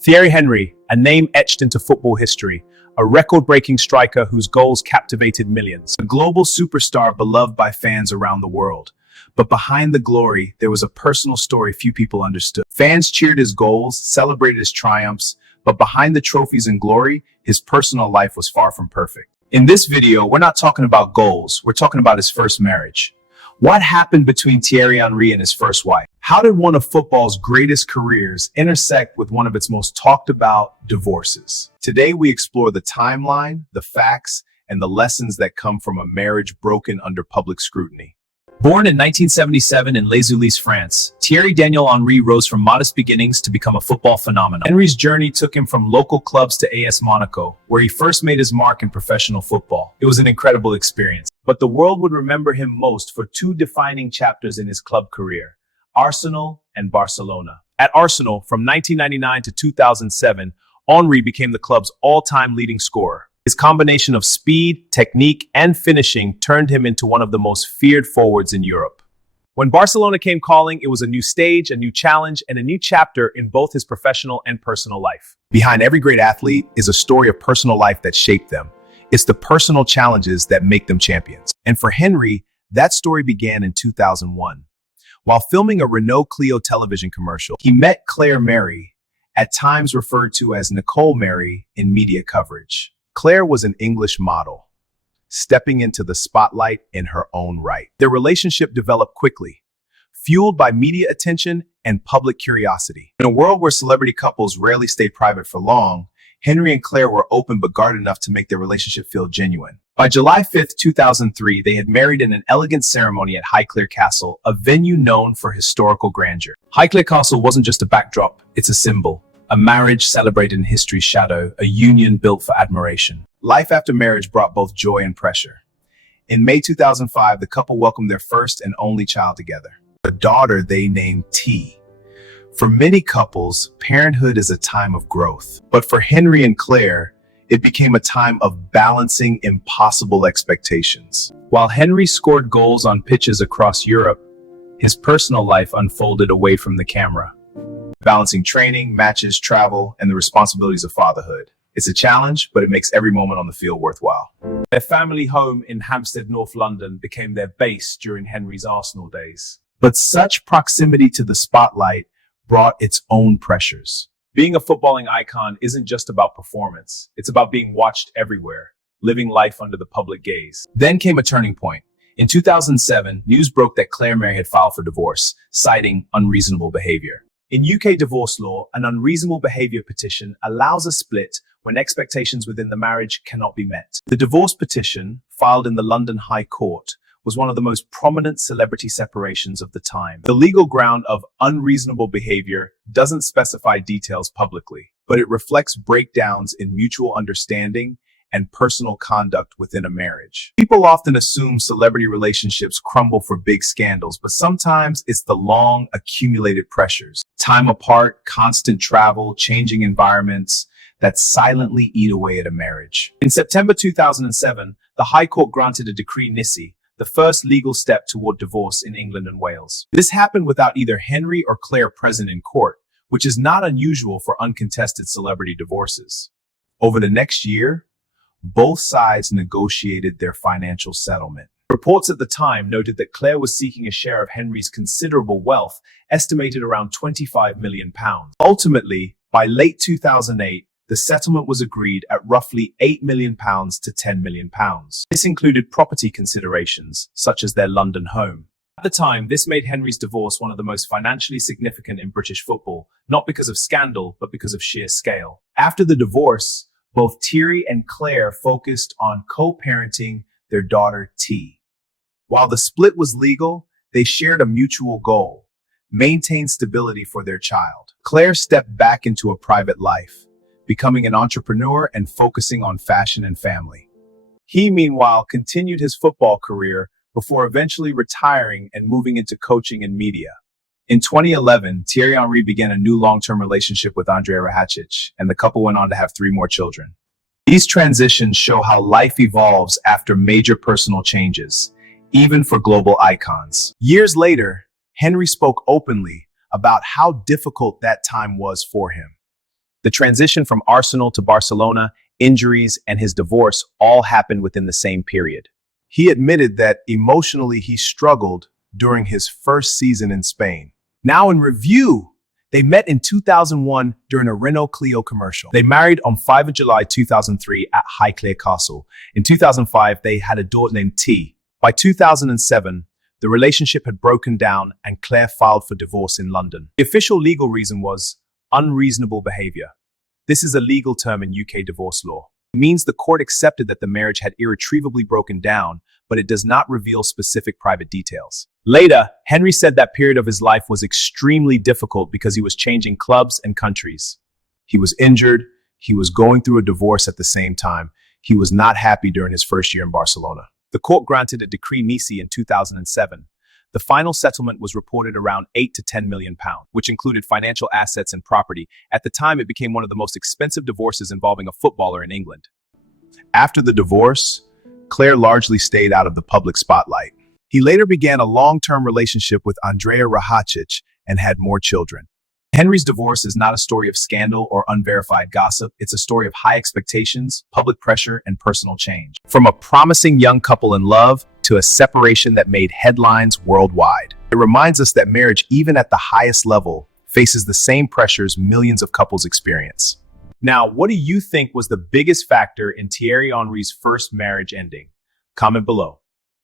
Thierry Henry, a name etched into football history, a record-breaking striker whose goals captivated millions, a global superstar beloved by fans around the world. But behind the glory, there was a personal story few people understood. Fans cheered his goals, celebrated his triumphs, but behind the trophies and glory, his personal life was far from perfect. In this video, we're not talking about goals, we're talking about his first marriage. What happened between Thierry Henry and his first wife? How did one of football's greatest careers intersect with one of its most talked about divorces? Today, we explore the timeline, the facts, and the lessons that come from a marriage broken under public scrutiny. Born in 1977 in Les Ulis, France, Thierry Daniel Henry rose from modest beginnings to become a football phenomenon. Henry's journey took him from local clubs to AS Monaco, where he first made his mark in professional football. It was an incredible experience. But the world would remember him most for two defining chapters in his club career: Arsenal and Barcelona. At Arsenal, from 1999 to 2007, Henry became the club's all-time leading scorer. His combination of speed, technique, and finishing turned him into one of the most feared forwards in Europe. When Barcelona came calling, it was a new stage, a new challenge, and a new chapter in both his professional and personal life. Behind every great athlete is a story of personal life that shaped them. It's the personal challenges that make them champions. And for Henry, that story began in 2001. While filming a Renault Clio television commercial, he met Claire Mary, at times referred to as Nicole Mary in media coverage. Claire was an English model, stepping into the spotlight in her own right. Their relationship developed quickly, fueled by media attention and public curiosity. In a world where celebrity couples rarely stay private for long, Henry and Claire were open but guarded enough to make their relationship feel genuine. By July 5th, 2003, they had married in an elegant ceremony at Highclere Castle, a venue known for historical grandeur. Highclere Castle wasn't just a backdrop, it's a symbol. A marriage celebrated in history's shadow, a union built for admiration. Life after marriage brought both joy and pressure. In May 2005, the couple welcomed their first and only child together, a daughter they named T. For many couples, parenthood is a time of growth. But for Henry and Claire, it became a time of balancing impossible expectations. While Henry scored goals on pitches across Europe, his personal life unfolded away from the camera, balancing training, matches, travel, and the responsibilities of fatherhood. It's a challenge, but it makes every moment on the field worthwhile. Their family home in Hampstead, North London became their base during Henry's Arsenal days. But such proximity to the spotlight brought its own pressures. Being a footballing icon isn't just about performance. It's about being watched everywhere, living life under the public gaze. Then came a turning point. In 2007, news broke that Claire Mary had filed for divorce, citing unreasonable behavior. In UK divorce law, an unreasonable behavior petition allows a split when expectations within the marriage cannot be met. The divorce petition, filed in the London High Court, was one of the most prominent celebrity separations of the time. The legal ground of unreasonable behavior doesn't specify details publicly, but it reflects breakdowns in mutual understanding and personal conduct within a marriage. People often assume celebrity relationships crumble for big scandals, but sometimes it's the long accumulated pressures, time apart, constant travel, changing environments that silently eat away at a marriage. In September 2007, the High Court granted a decree nisi, the first legal step toward divorce in England and Wales. This happened without either Henry or Claire present in court, which is not unusual for uncontested celebrity divorces. Over the next year, both sides negotiated their financial settlement. Reports at the time noted that Claire was seeking a share of Henry's considerable wealth, estimated around £25 million. Ultimately, by late 2008, the settlement was agreed at roughly £8 million to £10 million. This included property considerations, such as their London home. At the time, this made Henry's divorce one of the most financially significant in British football, not because of scandal, but because of sheer scale. After the divorce, both Thierry and Claire focused on co-parenting their daughter T. While the split was legal, they shared a mutual goal: maintain stability for their child. Claire stepped back into a private life, becoming an entrepreneur and focusing on fashion and family. He, meanwhile, continued his football career before eventually retiring and moving into coaching and media. In 2011, Thierry Henry began a new long-term relationship with Andrea Rahacic, and the couple went on to have 3 more children. These transitions show how life evolves after major personal changes, even for global icons. Years later, Henry spoke openly about how difficult that time was for him. The transition from Arsenal to Barcelona, injuries, and his divorce all happened within the same period. He admitted that emotionally he struggled during his first season in Spain. Now in review, they met in 2001 during a Renault Clio commercial. They married on 5 of July 2003 at Highclere Castle. In 2005, they had a daughter named T. By 2007, the relationship had broken down and Claire filed for divorce in London. The official legal reason was unreasonable behavior. This is a legal term in UK divorce law. It means the court accepted that the marriage had irretrievably broken down, but it does not reveal specific private details. Later, Henry said that period of his life was extremely difficult because he was changing clubs and countries. He was injured, he was going through a divorce at the same time. He was not happy during his first year in Barcelona. The court granted a decree nisi in 2007. The final settlement was reported around 8 to 10 million pounds, which included financial assets and property. At the time, it became one of the most expensive divorces involving a footballer in England. After the divorce, Claire largely stayed out of the public spotlight. He later began a long-term relationship with Andrea Rahacic and had more children. Henry's divorce is not a story of scandal or unverified gossip. It's a story of high expectations, public pressure, and personal change. From a promising young couple in love to a separation that made headlines worldwide. It reminds us that marriage, even at the highest level, faces the same pressures millions of couples experience. Now, what do you think was the biggest factor in Thierry Henry's first marriage ending? Comment below.